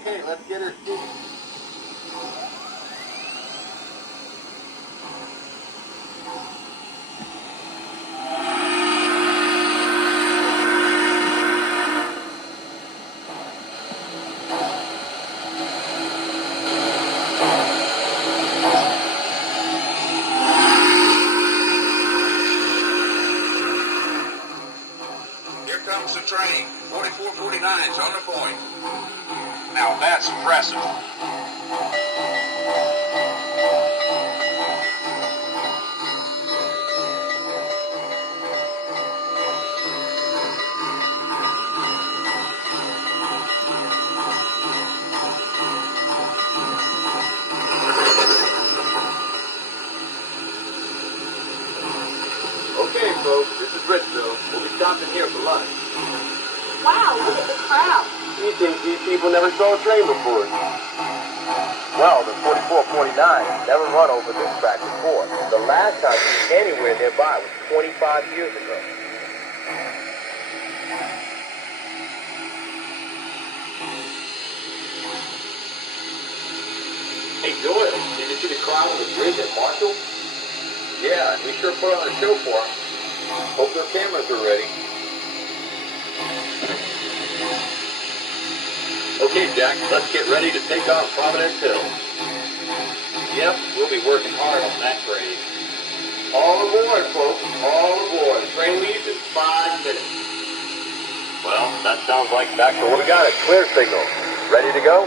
Okay, let's get her. Here comes the train. 4449's on the point. Now that's impressive. Okay, folks, this is Richville. We'll be stopping here for lunch. Wow, look at the crowd. You think these people never saw a train before? Well, the 4449 never run over this track before. The last time she was anywhere nearby was 25 years ago. Hey, Doyle, did you see the crowd on the bridge at Marshall? Yeah, we sure put on a show for them. Hope their cameras are ready. Okay, Jack, let's get ready to take on Providence Hill. Yep, we'll be working hard on that grade. All aboard, folks. All aboard. The train leaves in 5 minutes. Well, that sounds like back to work. We got a clear signal. Ready to go?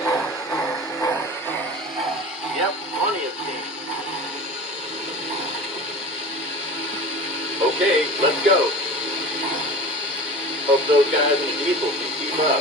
Yep, plenty of steam. Okay, let's go. Hope those guys in the diesel can keep up.